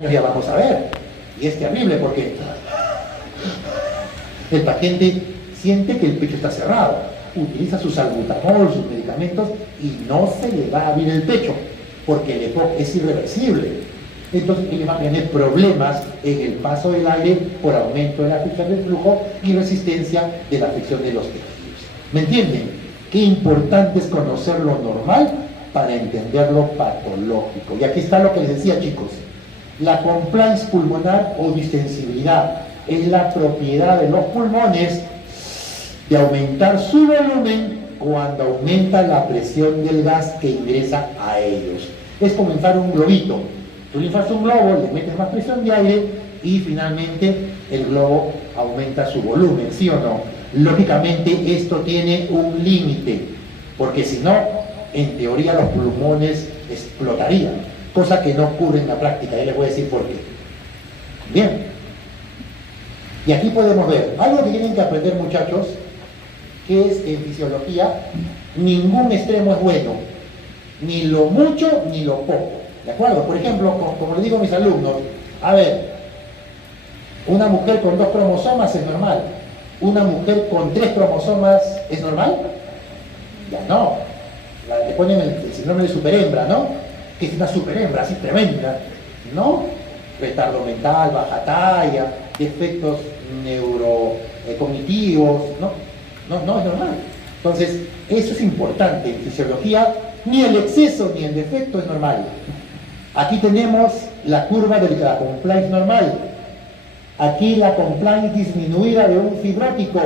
Ya vamos a ver. Y es terrible porque el paciente siente que el pecho está cerrado, utiliza su salbutamol, sus medicamentos y no se le va a abrir el pecho porque el EPOC es irreversible. Entonces ellos van a tener problemas en el paso del aire por aumento de la fricción del flujo y resistencia de la fricción de los tejidos. ¿Me entienden? Qué importante es conocer lo normal para entender lo patológico. Y aquí está lo que les decía, chicos. La compliance pulmonar o distensibilidad es la propiedad de los pulmones de aumentar su volumen cuando aumenta la presión del gas que ingresa a ellos. Es como inflar un globito. Tú le inflas un globo, le metes más presión de aire y finalmente el globo aumenta su volumen, ¿sí o no? Lógicamente esto tiene un límite, porque si no, en teoría los pulmones explotarían, cosa que no ocurre en la práctica. Ya les voy a decir por qué. Bien. Y aquí podemos ver algo que tienen que aprender, muchachos, que es en fisiología, ningún extremo es bueno, ni lo mucho ni lo poco. ¿De acuerdo? Por ejemplo, como le digo a mis alumnos, a ver, una mujer con 2 cromosomas es normal, una mujer con 3 cromosomas es normal. Ya no. Le ponen el síndrome de superhembra, ¿no? Que es una superhembra así tremenda, ¿no? Retardo mental, baja talla, defectos neurocognitivos, no es normal. Entonces, eso es importante. En fisiología, ni el exceso ni el defecto es normal. Aquí tenemos la curva de la compliance normal. Aquí la compliance disminuida de un fibrótico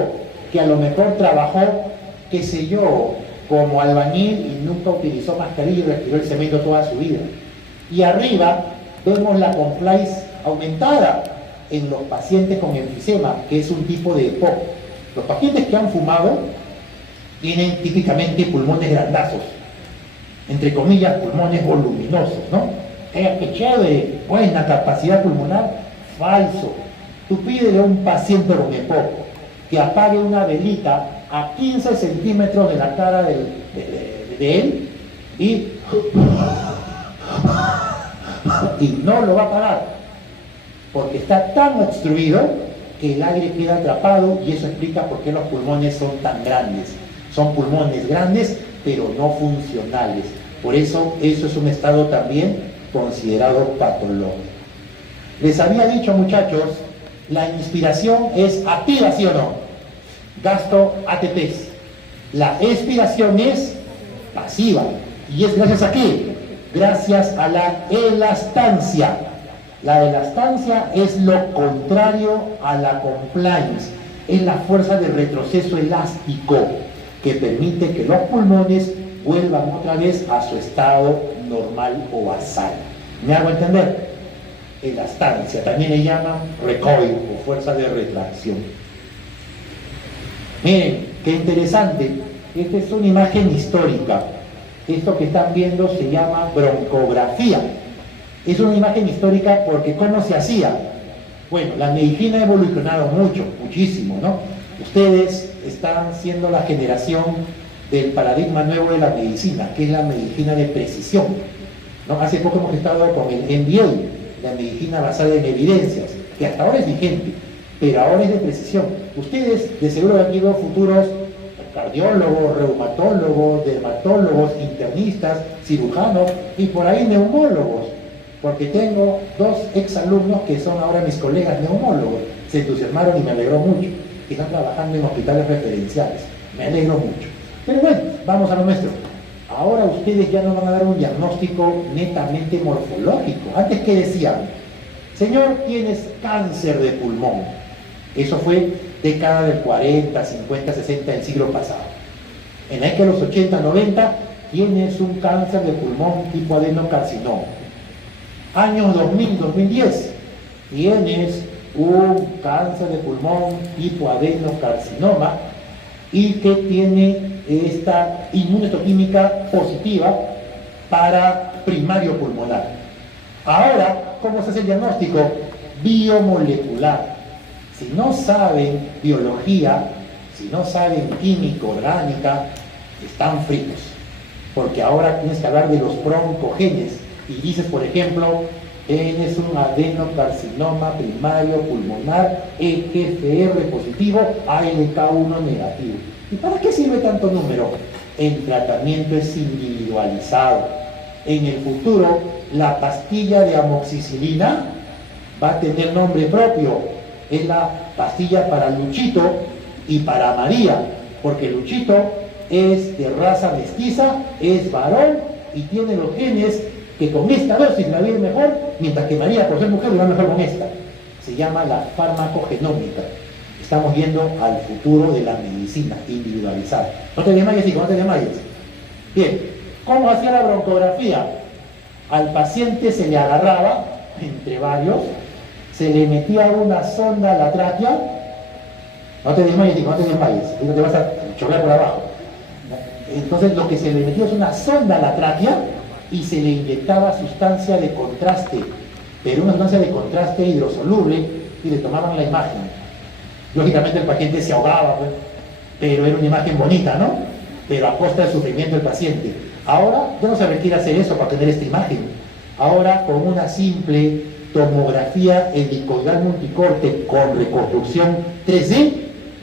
que a lo mejor trabajó, qué sé yo, como albañil y nunca utilizó mascarilla y respiró el cemento toda su vida. Y arriba vemos la compliance aumentada en los pacientes con enfisema, que es un tipo de EPOC. Los pacientes que han fumado tienen típicamente pulmones grandazos, entre comillas, pulmones voluminosos, ¿no? ¡Qué chévere! Buena capacidad pulmonar. Falso. Tú pídele a un paciente con EPOC que apague una velita a 15 centímetros de la cara de él y no lo va a parar porque está tan obstruido que el aire queda atrapado, y eso explica por qué los pulmones son tan grandes. Son pulmones grandes pero no funcionales. Por eso es un estado también considerado patológico. Les había dicho, muchachos, la inspiración es activa, ¿sí o no? Gasto ATPs. La expiración es pasiva. ¿Y es gracias a qué? Gracias a la elastancia. La elastancia es lo contrario a la compliance. Es la fuerza de retroceso elástico que permite que los pulmones vuelvan otra vez a su estado normal o basal. ¿Me hago entender? Elastancia. También le llaman recoil o fuerza de retracción. Miren, qué interesante. Esta es una imagen histórica. Esto que están viendo se llama broncografía. Es una imagen histórica porque ¿cómo se hacía? Bueno, la medicina ha evolucionado mucho, muchísimo, ¿no? Ustedes están siendo la generación del paradigma nuevo de la medicina, que es la medicina de precisión, ¿no? Hace poco hemos estado con el MBA, la medicina basada en evidencias, que hasta ahora es vigente, pero ahora es de precisión. Ustedes de seguro han ido futuros cardiólogos, reumatólogos, dermatólogos, internistas, cirujanos y por ahí neumólogos, porque tengo 2 exalumnos que son ahora mis colegas neumólogos. Se entusiasmaron y me alegró mucho. Están trabajando en hospitales referenciales. Me alegro mucho. Pero bueno, vamos a lo nuestro. Ahora ustedes ya no van a dar un diagnóstico netamente morfológico. Antes, ¿qué decían? Señor, tienes cáncer de pulmón. Eso fue década del 40, 50, 60 del siglo pasado. En la década de los 80, 90, tienes un cáncer de pulmón tipo adenocarcinoma. Años 2000, 2010, tienes un cáncer de pulmón tipo adenocarcinoma y que tiene esta inmunohistoquímica positiva para primario pulmonar. Ahora, ¿cómo se hace el diagnóstico? Biomolecular. Si no saben biología, si no saben química orgánica, están fritos. Porque ahora tienes que hablar de los broncogenes. Y dices, por ejemplo, Es un adenocarcinoma primario pulmonar, EGFR positivo, ALK1 negativo. ¿Y para qué sirve tanto número? El tratamiento es individualizado. En el futuro, la pastilla de amoxicilina va a tener nombre propio. Es la pastilla para Luchito y para María, porque Luchito es de raza mestiza, es varón y tiene los genes que con esta dosis la viene mejor, mientras que María, por ser mujer, le va mejor con esta. Se llama la farmacogenómica. Estamos yendo al futuro de la medicina individualizada. No te desmayes, hijo, no te desmayes. Bien, ¿cómo hacía la broncografía? Al paciente se le agarraba, entre varios, se le metía una sonda a la tráquea. No te desmayes, hijo, no te desmayes, no te vas a chocar por abajo. Entonces lo que se le metía es una sonda a la tráquea y se le inyectaba sustancia de contraste, pero una sustancia de contraste hidrosoluble, y le tomaban la imagen. Lógicamente el paciente se ahogaba, pues, pero era una imagen bonita, ¿no? Pero a costa del sufrimiento del paciente. Ahora ya no se requiere hacer eso para tener esta imagen. Ahora, con una simple tomografía helicoidal multicorte con reconstrucción 3D,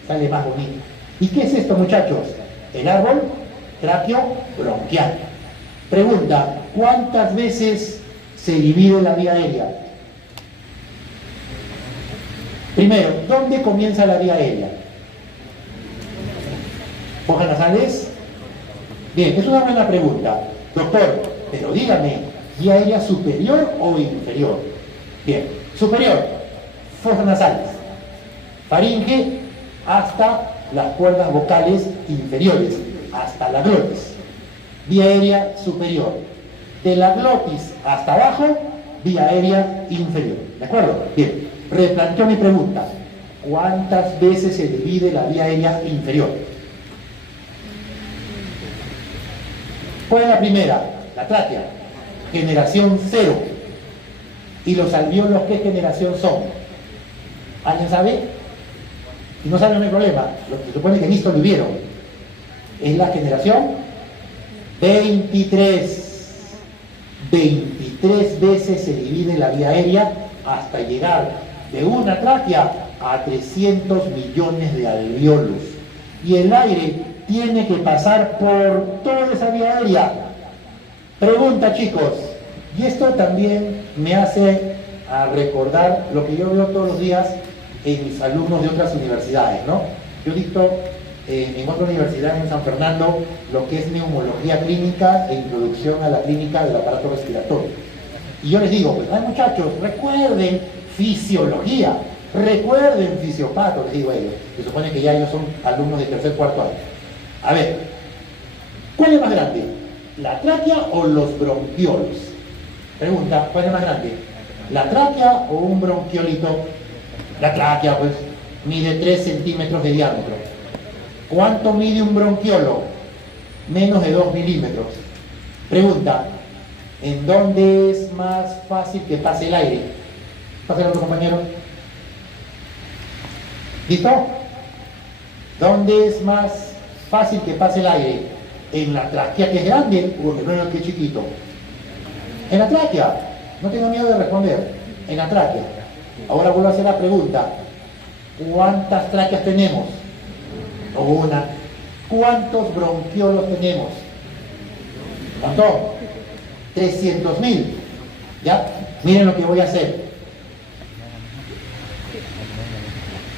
sale más bonito. ¿Y qué es esto, muchachos? El árbol tráqueo-bronquial. Pregunta, ¿cuántas veces se divide la vía aérea? Primero, ¿dónde comienza la vía aérea? ¿Fosas nasales? Bien, es una buena pregunta. Doctor, pero dígame, ¿vía aérea superior o inferior? Bien, superior, fosas nasales. Faringe hasta las cuerdas vocales inferiores, hasta la glotis. Vía aérea superior. De la glotis hasta abajo, vía aérea inferior. ¿De acuerdo? Bien. Replanteo mi pregunta. ¿Cuántas veces se divide la vía aérea inferior? ¿Cuál es la primera? La tráquea. Generación 0. ¿Y los alvéolos qué generación son? ¿Alguien sabe? Si no sabe, no hay problema. Se supone que en esto lo vivieron. Es la generación 23. 23 veces se divide la vía aérea hasta llegar de una tráquea a 300 millones de alvéolos. Y el aire tiene que pasar por toda esa vía aérea. Pregunta, chicos, y esto también me hace recordar lo que yo veo todos los días en mis alumnos de otras universidades, ¿no? Yo dicto en otra universidad en San Fernando lo que es neumología clínica e introducción a la clínica del aparato respiratorio. Y yo les digo, pues, ay muchachos, recuerden fisiología, recuerden fisiopato, les digo a ellos. Se supone que ya ellos son alumnos de tercer, cuarto año. A ver, ¿cuál es más grande? ¿La tráquea o los bronquiolos? Pregunta, ¿cuál es más grande? ¿La tráquea o un bronquiolito? La tráquea, pues, mide 3 centímetros de diámetro. ¿Cuánto mide un bronquiolo? Menos de 2 milímetros. Pregunta, ¿en dónde es más fácil que pase el aire? ¿Pasa el otro compañero? ¿Listo? ¿Dónde es más fácil que pase el aire? ¿En la tráquea, que es grande, o en el bronquio, que es chiquito? En la tráquea. No tengo miedo de responder. En la tráquea. Ahora vuelvo a hacer la pregunta. ¿Cuántas tráqueas tenemos? Una. ¿Cuántos bronquiolos tenemos? ¿Cuánto? 300.000. ¿Ya? Miren lo que voy a hacer.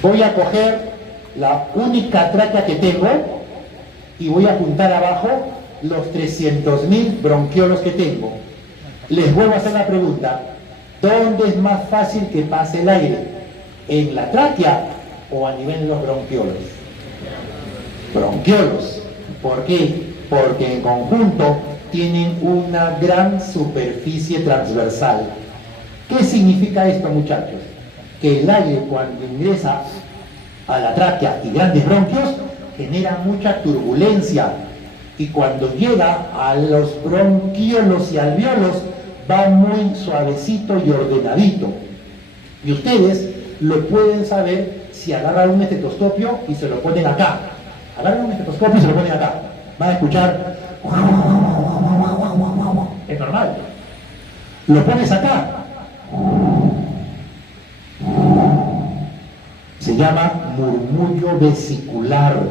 Voy a coger la única tráquea que tengo y voy a juntar abajo los 300.000 bronquiolos que tengo. Les vuelvo a hacer la pregunta. ¿Dónde es más fácil que pase el aire? ¿En la tráquea o a nivel de los bronquiolos? Bronquiolos. ¿Por qué? Porque en conjunto tienen una gran superficie transversal. ¿Qué significa esto, muchachos? Que el aire, cuando ingresa a la tráquea y grandes bronquios, genera mucha turbulencia, y cuando llega a los bronquiolos y alvéolos va muy suavecito y ordenadito. Y ustedes lo pueden saber si agarran un estetoscopio y se lo ponen acá. Agarran un estetoscopio y se lo ponen acá. Van a escuchar. Es normal. Lo pones acá Se llama murmullo vesicular,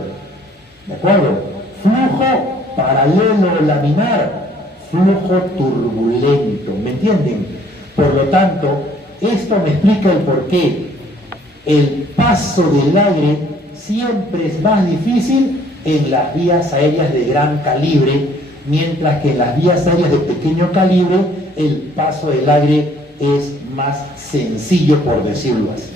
¿de acuerdo? Flujo paralelo laminar, flujo turbulento, ¿me entienden? Por lo tanto, esto me explica el por qué el paso del aire siempre es más difícil en las vías aéreas de gran calibre, mientras que en las vías aéreas de pequeño calibre el paso del aire es más sencillo, por decirlo así.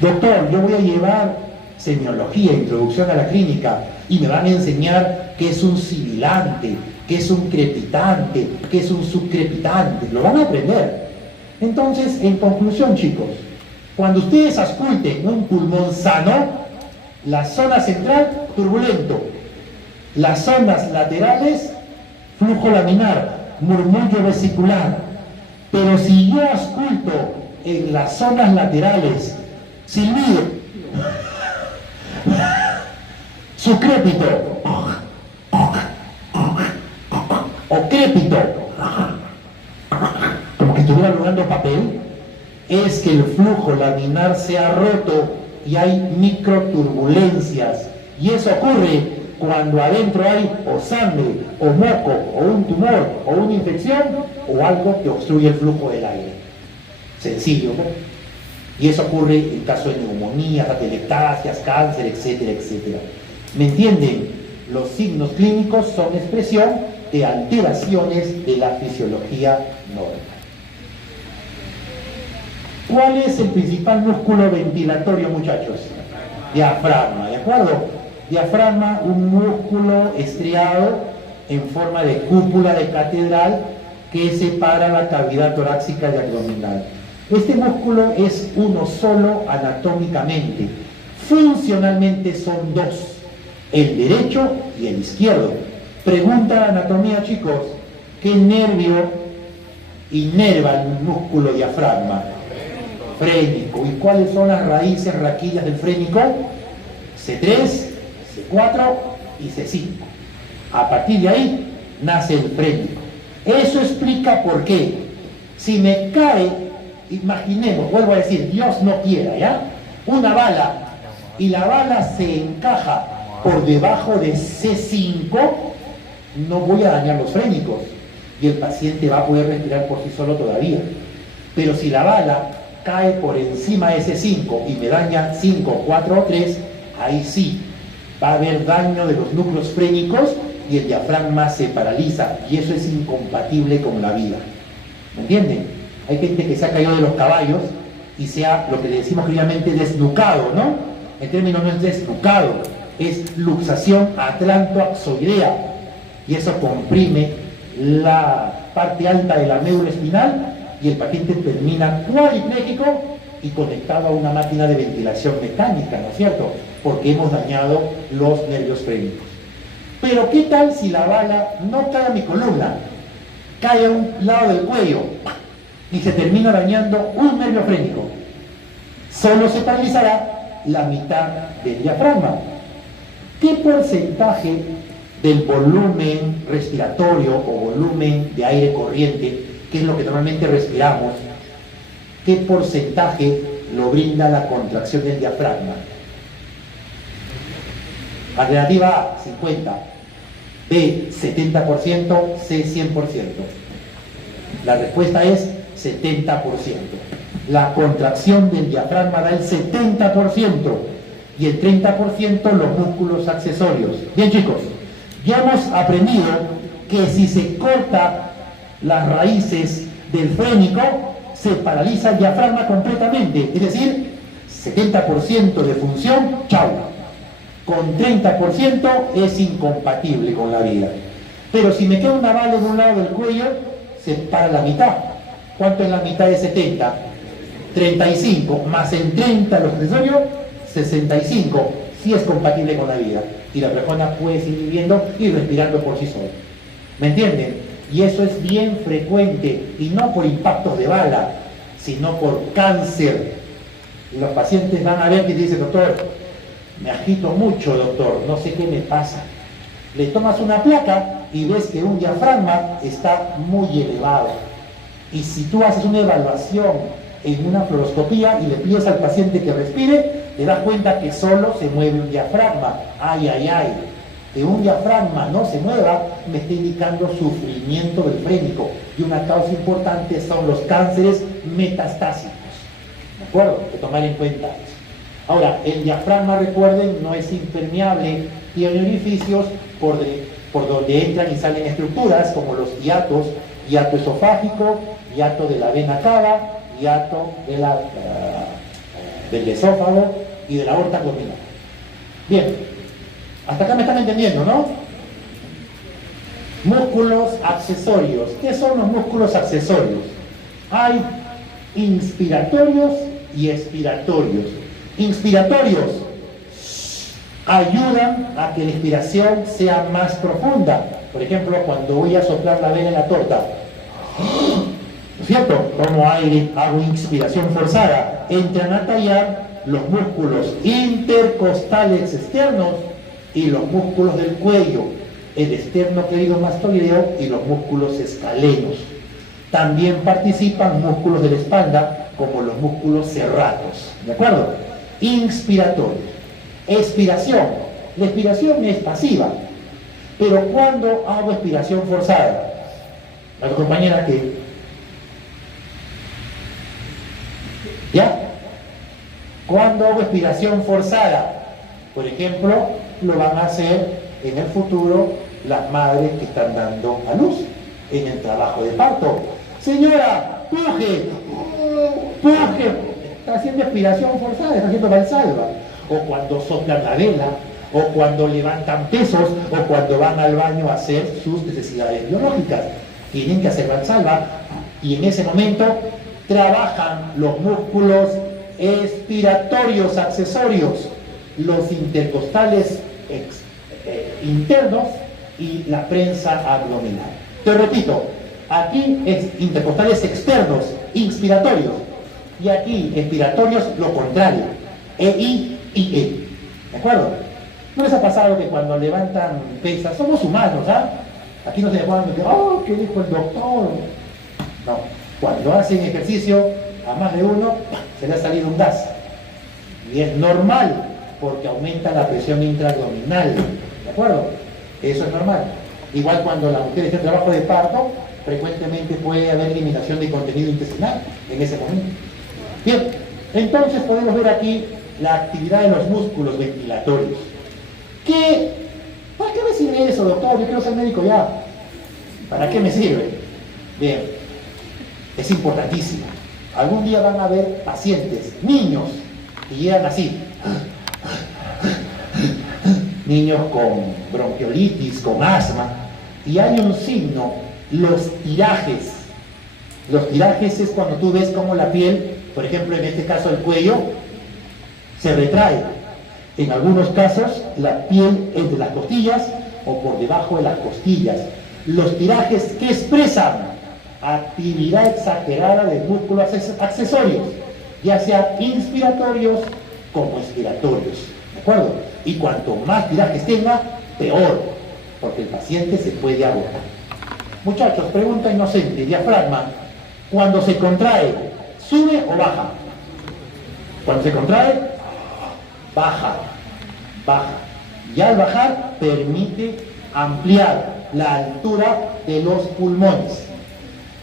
Doctor, yo voy a llevar semiología, introducción a la clínica, y me van a enseñar qué es un sibilante, qué es un crepitante, qué es un subcrepitante. Lo van a aprender. Entonces, en conclusión, chicos, cuando ustedes ausculten un pulmón sano, la zona central, turbulento. Las zonas laterales, flujo laminar, murmullo vesicular. Pero si yo ausculto en las zonas laterales, silbido, subcrépito o crépito, como que estuviera rolando papel, es que el flujo laminar se ha roto y hay microturbulencias, y eso ocurre cuando adentro hay o sangre, o moco, o un tumor, o una infección, o algo que obstruye el flujo del aire. Sencillo, ¿no? Y eso ocurre en caso de neumonía, atelectasias, cáncer, etcétera, etcétera. ¿Me entienden? Los signos clínicos son expresión de alteraciones de la fisiología normal. ¿Cuál es el principal músculo ventilatorio, muchachos? Diafragma, ¿de acuerdo? Diafragma, un músculo estriado en forma de cúpula de catedral que separa la cavidad torácica y abdominal. Este músculo es uno solo anatómicamente. Funcionalmente son dos, el derecho y el izquierdo. Pregunta de anatomía, chicos, ¿qué nervio inerva el músculo diafragma? Frénico. ¿Y cuáles son las raíces raquillas del frénico? C3, C4 y C5. A partir de ahí nace el frénico. Eso explica por qué. Si me cae, imaginemos, vuelvo a decir, Dios no quiera, ¿ya? Una bala, y la bala se encaja por debajo de C5, no voy a dañar los frénicos, y el paciente va a poder respirar por sí solo todavía. Pero si la bala cae por encima de C5 y me daña 5, 4 o 3, ahí sí, va a haber daño de los núcleos frénicos y el diafragma se paraliza, y eso es incompatible con la vida. ¿Me entienden? Hay gente que se ha caído de los caballos y se ha, lo que le decimos críticamente, desnucado, ¿no? El término no es desnucado, es luxación atlantoaxoidea, y eso comprime la parte alta de la médula espinal y el paciente termina cuadripléjico y conectado a una máquina de ventilación mecánica, ¿no es cierto? Porque hemos dañado los nervios frénicos. Pero ¿qué tal si la bala no cae a mi columna, cae a un lado del cuello y se termina dañando un nervio frénico? Solo se paralizará la mitad del diafragma. ¿Qué porcentaje del volumen respiratorio o volumen de aire corriente, que es lo que normalmente respiramos, qué porcentaje lo brinda la contracción del diafragma? Alternativa A, 50, B, 70%, C, 100%. La respuesta es 70%. La contracción del diafragma da el 70% y el 30% los músculos accesorios. Bien, chicos, ya hemos aprendido que si se corta las raíces del frénico, se paraliza el diafragma completamente, es decir, 70% de función, chau. Con 30% es incompatible con la vida. Pero si me queda una bala en un lado del cuello, se para la mitad. ¿Cuánto es la mitad de 70? 35, más el 30 los accesorios, 65. Sí es compatible con la vida. Y la persona puede seguir viviendo y respirando por sí sola. ¿Me entienden? Y eso es bien frecuente, y no por impactos de bala, sino por cáncer. Y los pacientes van a ver que dicen, doctor, me agito mucho, doctor, no sé qué me pasa. Le tomas una placa y ves que un diafragma está muy elevado. Y si tú haces una evaluación en una fluoroscopía y le pides al paciente que respire, te das cuenta que solo se mueve un diafragma. ¡Ay, ay, ay! Que un diafragma no se mueva me está indicando sufrimiento del frénico. Y una causa importante son los cánceres metastásicos. ¿De acuerdo? Hay que tomar en cuenta eso. Ahora, el diafragma, recuerden, no es impermeable, tiene orificios por donde entran y salen estructuras como los hiatos, hiato esofágico, hiato de la vena cava, hiato de del esófago y de la aorta abdominal. Bien, hasta acá me están entendiendo, ¿no? Músculos accesorios. ¿Qué son los músculos accesorios? Hay inspiratorios y expiratorios. Inspiratorios ayudan a que la inspiración sea más profunda. Por ejemplo, cuando voy a soplar la vela en la torta, ¿no es cierto? Tomo aire, hago inspiración forzada, entran a tallar los músculos intercostales externos y los músculos del cuello, el esternocleidomastoideo y los músculos escalenos. También participan músculos de la espalda, como los músculos serratos, ¿de acuerdo? Inspiratorios. Expiración. La expiración es pasiva, pero cuando hago expiración forzada, la compañera que... ¿Ya? Cuando hago expiración forzada, por ejemplo, lo van a hacer en el futuro las madres que están dando a luz en el trabajo de parto. Señora, puje, puje, está haciendo expiración forzada, está haciendo valsalva. O cuando soplan la vela, o cuando levantan pesos, o cuando van al baño a hacer sus necesidades biológicas. Tienen que hacer valsalva y en ese momento trabajan los músculos expiratorios accesorios, los intercostales internos y la prensa abdominal. Te repito, aquí es intercostales externos, inspiratorios, y aquí expiratorios, lo contrario, EI y E. ¿De acuerdo? ¿No les ha pasado que cuando levantan pesas, somos humanos, ¿ah? Aquí no se pueden decir, oh, ¿qué dijo el doctor? No, cuando hacen ejercicio, a más de uno se le ha salido un gas. Y es normal, porque aumenta la presión intraabdominal. ¿De acuerdo? Eso es normal. Igual cuando la mujer está en trabajo de parto, frecuentemente puede haber eliminación de contenido intestinal en ese momento. Bien, entonces podemos ver aquí la actividad de los músculos ventilatorios. ¿Para qué me sirve eso, doctor? Yo quiero ser médico ya. ¿Para qué me sirve? Bien, es importantísimo. Algún día van a ver pacientes, niños, que llegan así. Niños con bronquiolitis, con asma, y hay un signo, los tirajes. Los tirajes es cuando tú ves cómo la piel, por ejemplo en este caso el cuello, se retrae. En algunos casos la piel entre las costillas o por debajo de las costillas. Los tirajes, ¿qué expresan? Actividad exagerada de músculos accesorios, ya sea inspiratorios como expiratorios. ¿De acuerdo? Y cuanto más tirajes tenga, peor, porque el paciente se puede agotar. Muchachos, pregunta inocente, diafragma, cuando se contrae, ¿sube o baja? Cuando se contrae, baja, baja. Y al bajar, permite ampliar la altura de los pulmones.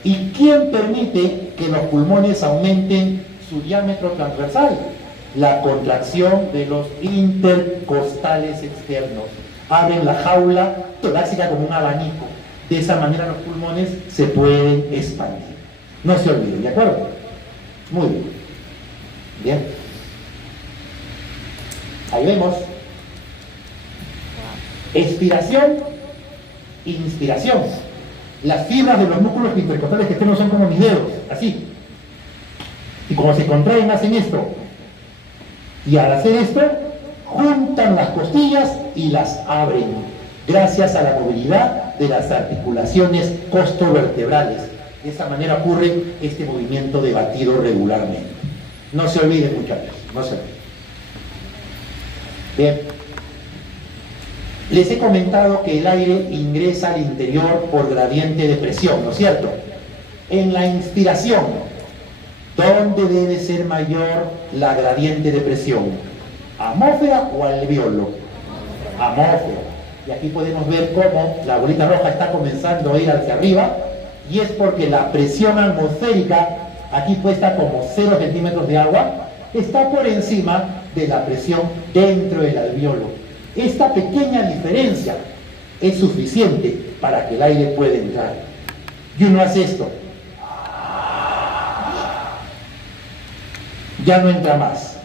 ¿Y quién permite que los pulmones aumenten su diámetro transversal? La contracción de los intercostales externos. Abren la jaula torácica como un abanico. De esa manera los pulmones se pueden expandir. No se olviden, ¿de acuerdo? Muy bien. Bien. Ahí vemos. Expiración, inspiración. Las fibras de los músculos intercostales externos son como mis dedos, así. Y como se contraen, hacen esto. Y al hacer esto, juntan las costillas y las abren, gracias a la movilidad de las articulaciones costovertebrales. De esa manera ocurre este movimiento de batido regularmente. No se olviden, muchachos, no se olviden. Bien. Les he comentado que el aire ingresa al interior por gradiente de presión, ¿no es cierto? En la inspiración, ¿dónde debe ser mayor la gradiente de presión? ¿Atmósfera o alveolo? Atmósfera. Y aquí podemos ver cómo la bolita roja está comenzando a ir hacia arriba, y es porque la presión atmosférica, aquí puesta como 0 centímetros de agua, está por encima de la presión dentro del alveolo. Esta pequeña diferencia es suficiente para que el aire pueda entrar. Y uno hace esto. Ya no entra más.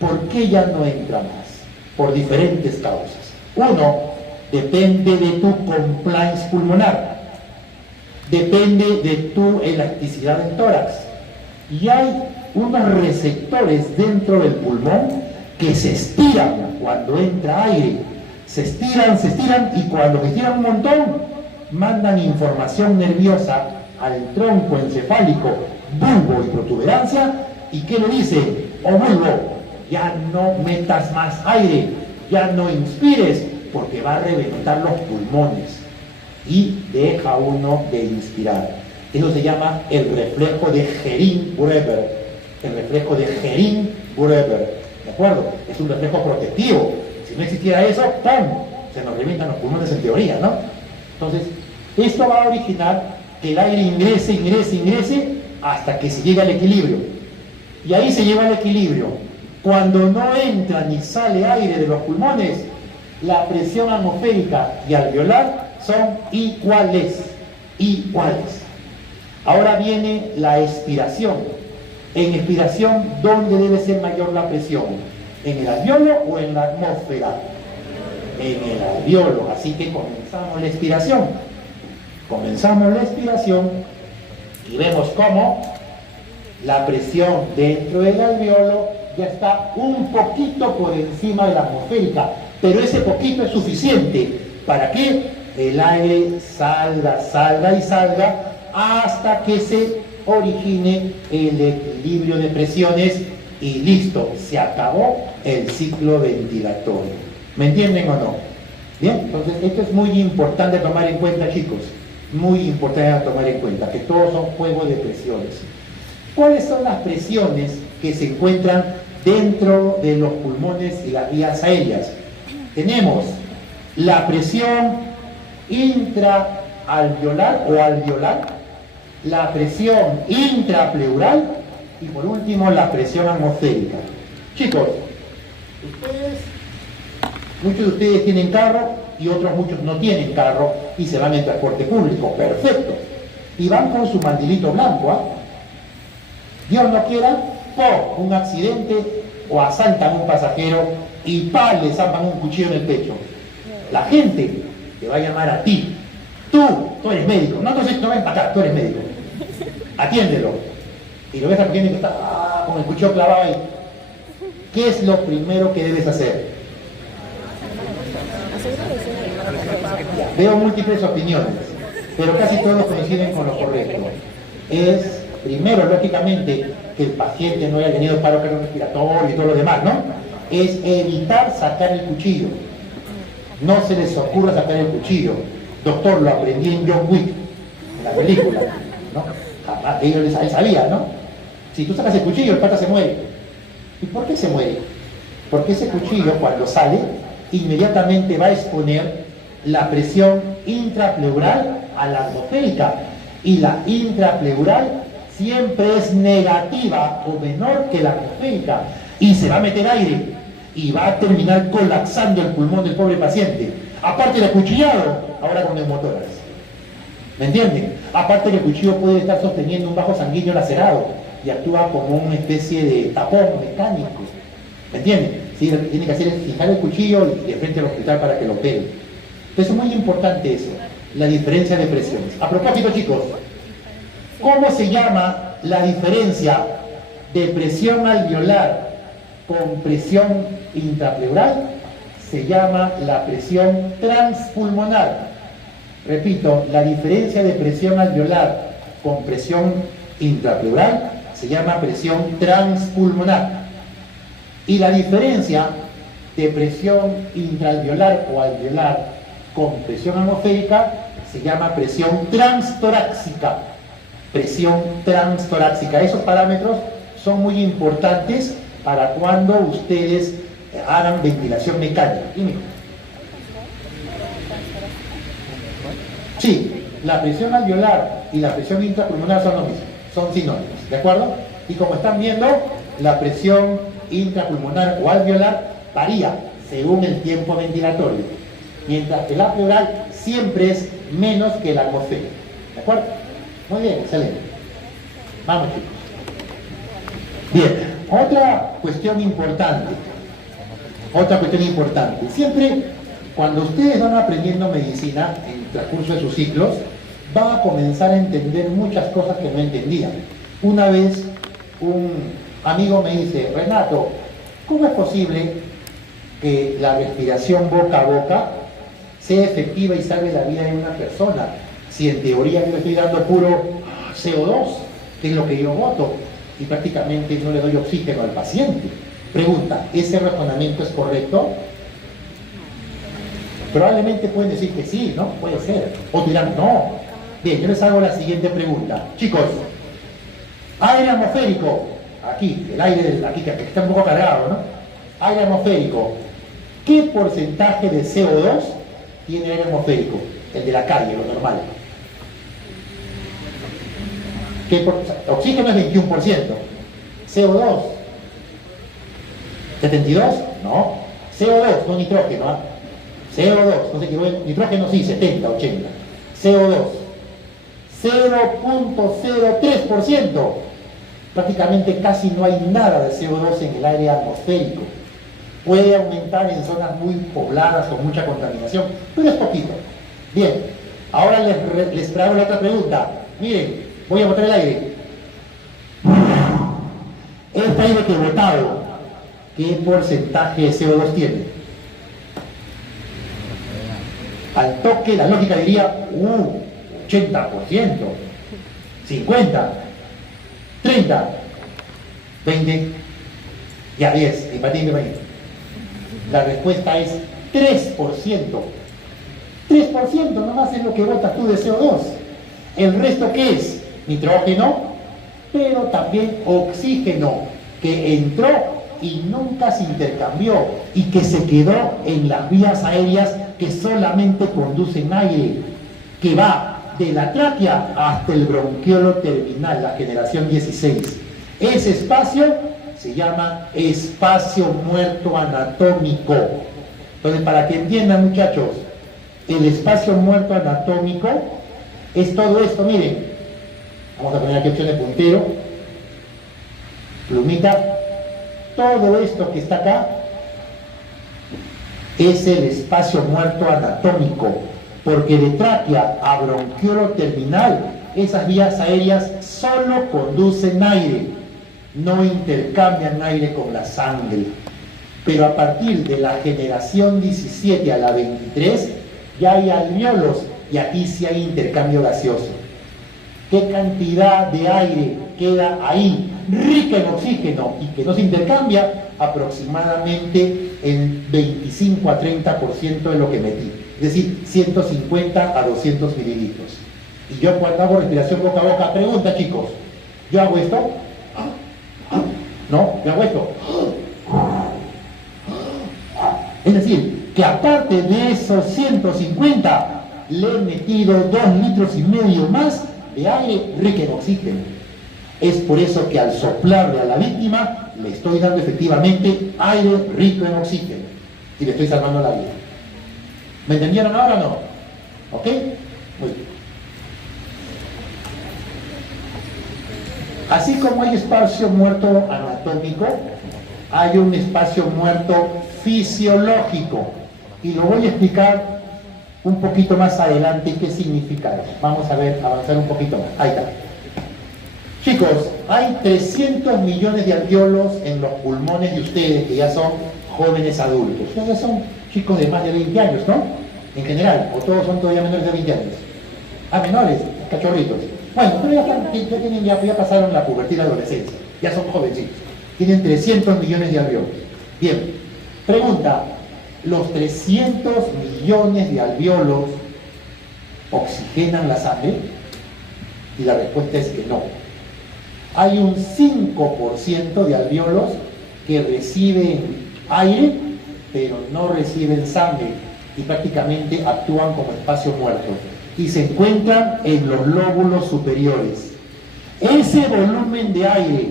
¿Por qué ya no entra más? Por diferentes causas. Uno, depende de tu compliance pulmonar. Depende de tu elasticidad del tórax. Y hay unos receptores dentro del pulmón que se estiran cuando entra aire. Se estiran, y cuando se estiran un montón, mandan información nerviosa al tronco encefálico, bulbo y protuberancia, y ¿qué le dice? Oh bulbo, ya no metas más aire, ya no inspires, porque va a reventar los pulmones, y deja uno de inspirar. Eso se llama el reflejo de Gerin-Breber. El reflejo de Gerin-Breber, ¿de acuerdo? Es un reflejo protectivo. Si no existiera eso, ¡pum!, se nos revientan los pulmones en teoría, ¿no? Entonces, esto va a originar que el aire ingrese hasta que se llegue al equilibrio. Y ahí se lleva al equilibrio. Cuando no entra ni sale aire de los pulmones, la presión atmosférica y alveolar son iguales. Ahora viene la expiración. En expiración, ¿dónde debe ser mayor la presión? ¿En el alveolo o en la atmósfera? En el alveolo. Así que comenzamos la expiración. Y vemos cómo la presión dentro del alveolo ya está un poquito por encima de la atmosférica, pero ese poquito es suficiente para que el aire salga hasta que se origine el equilibrio de presiones y listo, se acabó el ciclo ventilatorio. ¿Me entienden o no? Bien, entonces esto es muy importante tomar en cuenta, chicos, muy importante tomar en cuenta, que todos son juegos de presiones. ¿Cuáles son las presiones que se encuentran dentro de los pulmones y las vías aéreas? Tenemos la presión intraalveolar o alveolar, la presión intrapleural y por último la presión atmosférica. Chicos, muchos de ustedes tienen carro y muchos no tienen carro y se van en transporte público, perfecto, y van con su mandilito blanco, ¿ah? Dios no quiera, un accidente o asaltan a un pasajero y le zampan un cuchillo en el pecho. La gente te va a llamar a ti. Tú eres médico, no ven para acá, tú eres médico, atiéndelo. Y lo ves al cliente que está con el cuchillo clavado ahí. ¿Qué es lo primero que debes hacer? Veo múltiples opiniones, pero casi todos coinciden con lo correcto. Es, primero, lógicamente, que el paciente no haya tenido paro cardiorrespiratorio y todo lo demás, ¿no? Es evitar sacar el cuchillo. No se les ocurra sacar el cuchillo. Doctor, lo aprendí en John Wick, en la película, ¿no? Jamás, él sabía, ¿no? Si tú sacas el cuchillo, el pata se muere. ¿Y por qué se muere? Porque ese cuchillo, cuando sale, inmediatamente va a exponer la presión intrapleural a la atmosférica. Y la intrapleural siempre es negativa o menor que la atmosférica. Y se va a meter aire y va a terminar colapsando el pulmón del pobre paciente. Aparte del cuchillado, ahora con neumotórax. ¿Me entienden? Aparte que el cuchillo puede estar sosteniendo un bajo sanguíneo lacerado y actúa como una especie de tapón mecánico. ¿Me entienden? Sí, lo que tiene que hacer es fijar el cuchillo y de frente al hospital para que lo opere. Entonces es muy importante eso, la diferencia de presiones. A propósito, chicos, ¿cómo se llama la diferencia de presión alveolar con presión intrapleural? Se llama la presión transpulmonar. Repito, la diferencia de presión alveolar con presión intrapleural se llama presión transpulmonar. Y la diferencia de presión intraalveolar o alveolar con presión atmosférica se llama presión transtorácica. presión transtorácica. Esos parámetros son muy importantes para cuando ustedes hagan ventilación mecánica. Dime. Sí, la presión alveolar y la presión intrapulmonar son lo mismo, son sinónimos, ¿de acuerdo? Y como están viendo, la presión intrapulmonar o alveolar varía según el tiempo ventilatorio, mientras que la pleural siempre es menos que la atmosfera, ¿de acuerdo? Muy bien, excelente. Vamos, chicos. Bien, otra cuestión importante. Siempre, cuando ustedes van aprendiendo medicina en el transcurso de sus ciclos, van a comenzar a entender muchas cosas que no entendían. Una vez, un amigo me dice, Renato, ¿cómo es posible que la respiración boca a boca sea efectiva y salve la vida de una persona? Si en teoría yo le estoy dando puro CO2, que es lo que yo voto, y prácticamente no le doy oxígeno al paciente. Pregunta, ¿ese razonamiento es correcto? Probablemente pueden decir que sí, ¿no? Puede ser. O dirán, no. Bien, yo les hago la siguiente pregunta. Chicos, aire atmosférico, aquí, el aire aquí que está un poco cargado, ¿no? Aire atmosférico. ¿Qué porcentaje de CO2 tiene aire atmosférico? El de la calle, lo normal. Oxígeno es 21%. CO2, 72, no. CO2, no nitrógeno, ¿ah? CO2, no sé qué, nitrógeno sí, 70, 80. CO2, 0.03%. Prácticamente casi no hay nada de CO2 en el aire atmosférico. Puede aumentar en zonas muy pobladas con mucha contaminación, pero es poquito. Bien, ahora les traigo la otra pregunta. Miren, voy a botar el aire. Este aire que he botado, ¿qué porcentaje de CO2 tiene? Al toque, la lógica diría, 80%, 50%, 30%, 20%, ya 10%, empatín. La respuesta es 3%. 3% nomás es lo que botas tú de CO2. ¿El resto qué es? Nitrógeno, pero también oxígeno, que entró y nunca se intercambió y que se quedó en las vías aéreas que solamente conducen aire, que va de la tráquea hasta el bronquiolo terminal, la generación 16. Ese espacio se llama espacio muerto anatómico. Entonces, para que entiendan, muchachos, el espacio muerto anatómico es todo esto. Miren, vamos a poner aquí opción de puntero, plumita. Todo esto que está acá es el espacio muerto anatómico, porque de tráquea a bronquiolo terminal, esas vías aéreas solo conducen aire, no intercambian aire con la sangre. Pero a partir de la generación 17 a la 23, ya hay alvéolos y aquí sí hay intercambio gaseoso. ¿Qué cantidad de aire queda ahí, rica en oxígeno y que no se intercambia? Aproximadamente el 25 a 30% de lo que metí, es decir, 150 a 200 mililitros. Y yo cuando hago respiración boca a boca, pregunta, chicos, ¿yo hago esto? ¿No? ¿Yo hago esto? Es decir, que aparte de esos 150, le he metido 2,5 litros más de aire rico en oxígeno. Es por eso que al soplarle a la víctima le estoy dando efectivamente aire rico en oxígeno y le estoy salvando la vida. ¿Me entendieron ahora o no? ¿Ok? Muy bien. Así como hay espacio muerto anatómico, hay un espacio muerto fisiológico, y lo voy a explicar un poquito más adelante qué significa eso. Vamos a ver, avanzar un poquito más. Ahí está. Chicos, hay 300 millones de alvéolos en los pulmones de ustedes que ya son jóvenes adultos. Ustedes son chicos de más de 20 años, ¿no? En general, o todos son todavía menores de 20 años. Ah, menores, cachorritos. Bueno, pero ya pasaron la pubertad y la adolescencia. Ya son jovencitos. Tienen 300 millones de alvéolos. Bien, pregunta, ¿los 300 millones de alvéolos oxigenan la sangre? Y la respuesta es que no. Hay un 5% de alvéolos que reciben aire, pero no reciben sangre y prácticamente actúan como espacio muerto y se encuentran en los lóbulos superiores. Ese volumen de aire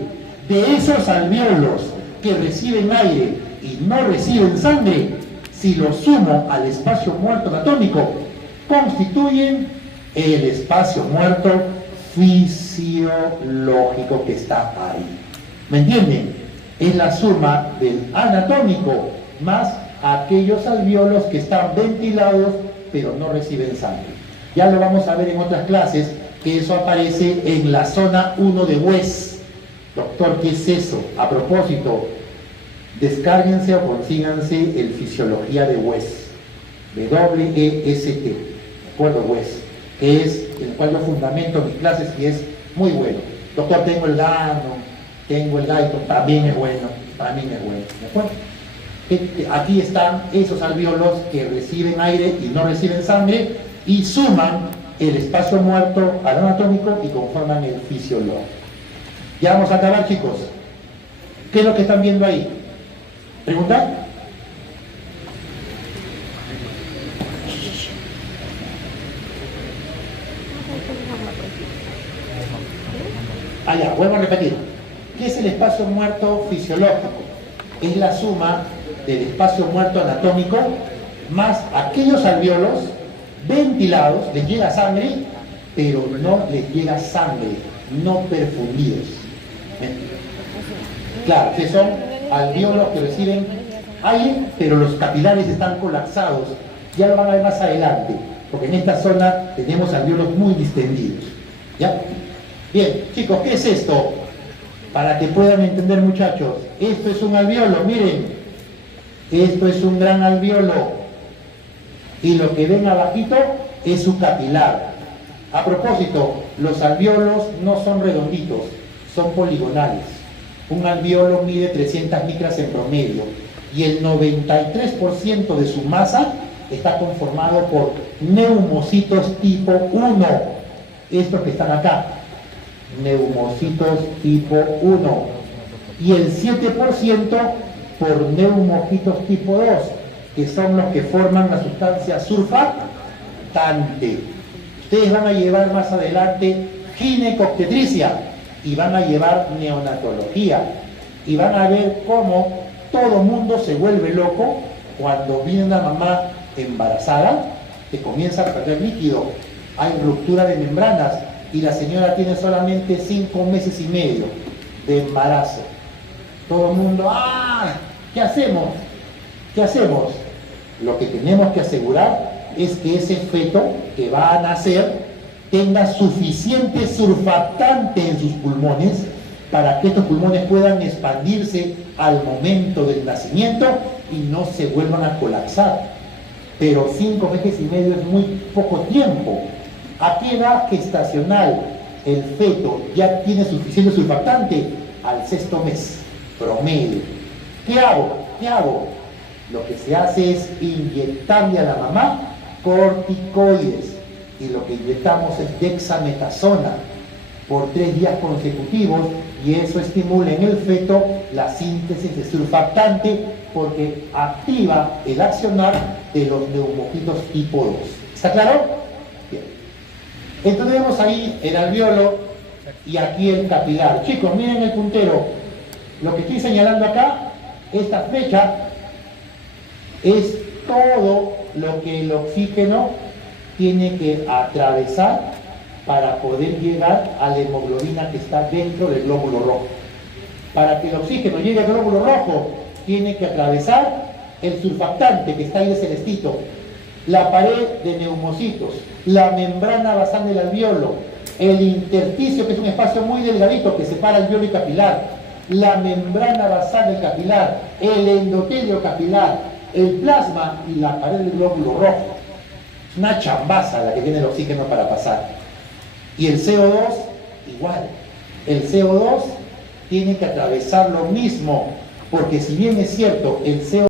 de esos alvéolos que reciben aire y no reciben sangre, si lo sumo al espacio muerto anatómico, constituyen el espacio muerto fisiológico que está ahí. ¿Me entienden? Es la suma del anatómico más aquellos alvéolos que están ventilados pero no reciben sangre. Ya lo vamos a ver en otras clases, que eso aparece en la zona 1 de West. Doctor, ¿qué es eso? A propósito, descárguense o consíganse el Fisiología de West, W-E-S-T, ¿de acuerdo? West, que es el cual yo fundamento mis clases y es muy bueno. Doctor, tengo el Gano, tengo el Gaito, también es bueno, también es bueno, ¿de acuerdo? Aquí están esos alvéolos que reciben aire y no reciben sangre y suman el espacio muerto al anatómico y conforman el fisiológico. Ya vamos a acabar, chicos. ¿Qué es lo que están viendo ahí? ¿Pregunta? Ya, vuelvo a repetir. ¿Qué es el espacio muerto fisiológico? Es la suma del espacio muerto anatómico más aquellos alvéolos ventilados, les llega sangre, pero no les llega sangre, no perfundidos. Claro, que son alvéolos que reciben aire, pero los capilares están colapsados. Ya lo van a ver más adelante, porque en esta zona tenemos alvéolos muy distendidos. ¿Ya? Bien, chicos, ¿qué es esto? Para que puedan entender, muchachos, esto es un alvéolo, miren, esto es un gran alvéolo y lo que ven abajito es su capilar. A propósito, los alvéolos no son redonditos, son poligonales. Un alvéolo mide 300 micras en promedio y el 93% de su masa está conformado por neumocitos tipo 1, estos que están acá, neumocitos tipo 1, y el 7% por neumocitos tipo 2, que son los que forman la sustancia surfactante. Ustedes van a llevar más adelante ginecobstetricia y van a llevar neonatología y van a ver cómo todo mundo se vuelve loco cuando viene una mamá embarazada que comienza a perder líquido, hay ruptura de membranas y la señora tiene solamente 5 meses y medio de embarazo. Todo el mundo, ¡ah! ¿Qué hacemos? ¿Qué hacemos? Lo que tenemos que asegurar es que ese feto que va a nacer tenga suficiente surfactante en sus pulmones para que estos pulmones puedan expandirse al momento del nacimiento y no se vuelvan a colapsar. Pero 5 meses y medio es muy poco tiempo. ¿A qué edad gestacional el feto ya tiene suficiente surfactante? Al 6º mes, promedio. ¿Qué hago? ¿Qué hago? Lo que se hace es inyectarle a la mamá corticoides y lo que inyectamos es dexametasona por 3 días consecutivos y eso estimula en el feto la síntesis de surfactante porque activa el accionar de los neumocitos tipo 2. ¿Está claro? Bien. Entonces vemos ahí el alvéolo y aquí el capilar. Chicos, miren el puntero. Lo que estoy señalando acá, esta flecha, es todo lo que el oxígeno tiene que atravesar para poder llegar a la hemoglobina que está dentro del glóbulo rojo. Para que el oxígeno llegue al glóbulo rojo, tiene que atravesar el surfactante que está ahí de celestito, la pared de neumocitos, la membrana basal del alvéolo, el intersticio, que es un espacio muy delgadito que separa alvéolo y capilar, la membrana basal del capilar, el endotelio capilar, el plasma y la pared del glóbulo rojo. Es una chambaza la que tiene el oxígeno para pasar. Y el CO2, igual. El CO2 tiene que atravesar lo mismo, porque si bien es cierto, el CO2